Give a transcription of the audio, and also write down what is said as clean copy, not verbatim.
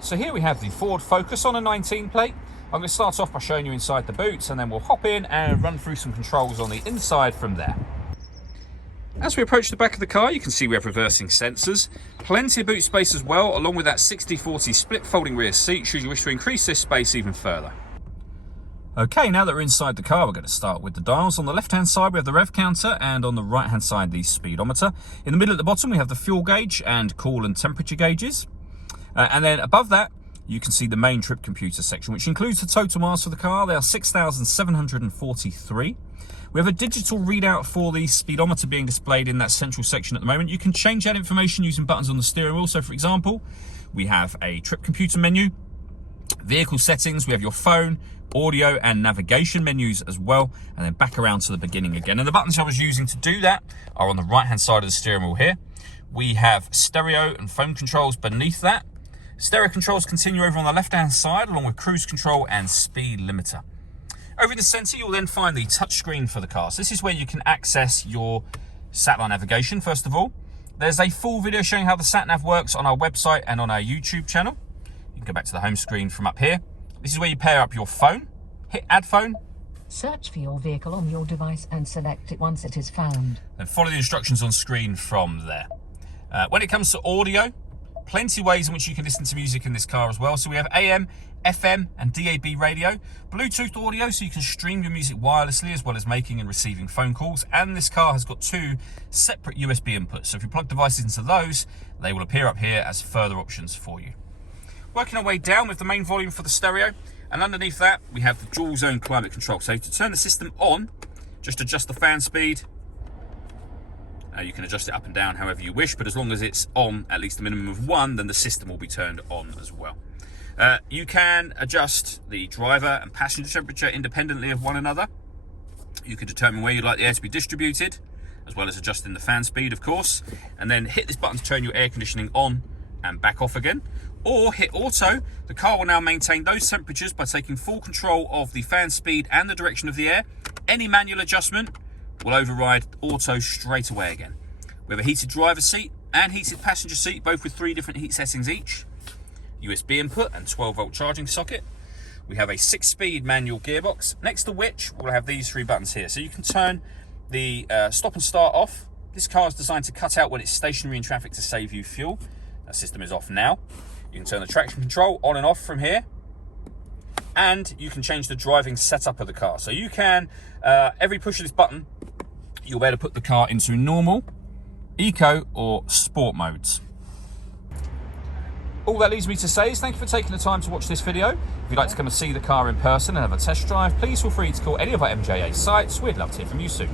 So here we have the Ford Focus on a 19 plate. I'm going to start off by showing you inside the boots, and then we'll hop in and run through some controls on the inside from there. As we approach the back of the car, you can see we have reversing sensors, plenty of boot space as well, along with that 60/40 split folding rear seat should you wish to increase this space even further. Okay, now that we're inside the car, we're going to start with the dials. On the left-hand side, we have the rev counter, and on the right-hand side, the speedometer. In the middle at the bottom, we have the fuel gauge and cool and temperature gauges. And then above that, you can see the main trip computer section, which includes the total miles for the car. They are 6,743. We have a digital readout for the speedometer being displayed in that central section at the moment. You can change that information using buttons on the steering wheel. So for example, we have a trip computer menu, vehicle settings, we have your phone, audio and navigation menus as well, and then back around to the beginning again. And the buttons I was using to do that are on the right hand side of the steering wheel here. We have stereo and phone controls beneath that. Stereo controls continue over on the left hand side, along with cruise control and speed limiter. Over in the center, you'll then find the touchscreen for the car. So this is where you can access your satellite navigation, first of all. There's a full video showing how the sat-nav works on our website and on our YouTube channel. You can go back to the home screen from up here. This is where you pair up your phone, hit add phone. Search for your vehicle on your device and select it once it is found. And follow the instructions on screen from there. When it comes to audio, plenty of ways in which you can listen to music in this car as well. So we have AM, FM and DAB radio, Bluetooth audio so you can stream your music wirelessly as well as making and receiving phone calls. And this car has got two separate USB inputs. So if you plug devices into those, they will appear up here as further options for you. Working our way down with the main volume for the stereo, and underneath that we have the dual zone climate control. So to turn the system on, just adjust the fan speed. You can adjust it up and down however you wish, but as long as it's on at least a minimum of 1, then the system will be turned on as well. You can adjust the driver and passenger temperature independently of one another. You can determine where you'd like the air to be distributed, as well as adjusting the fan speed, of course, and then hit this button to turn your air conditioning on and back off again. Or hit auto. The car will now maintain those temperatures by taking full control of the fan speed and the direction of the air. Any manual adjustment will override auto straight away again. We have a heated driver's seat and heated passenger seat, both with 3 different heat settings each. USB input and 12-volt charging socket. We have a 6-speed manual gearbox, next to which we'll have these 3 buttons here. So you can turn the stop and start off. This car is designed to cut out when it's stationary in traffic to save you fuel. That system is off now. You can turn the traction control on and off from here. And you can change the driving setup of the car. So you can, every push of this button, you'll be able to put the car into normal, eco or sport modes. All that leaves me to say is thank you for taking the time to watch this video. If you'd like to come and see the car in person and have a test drive, please feel free to call any of our MJA sites. We'd love to hear from you soon.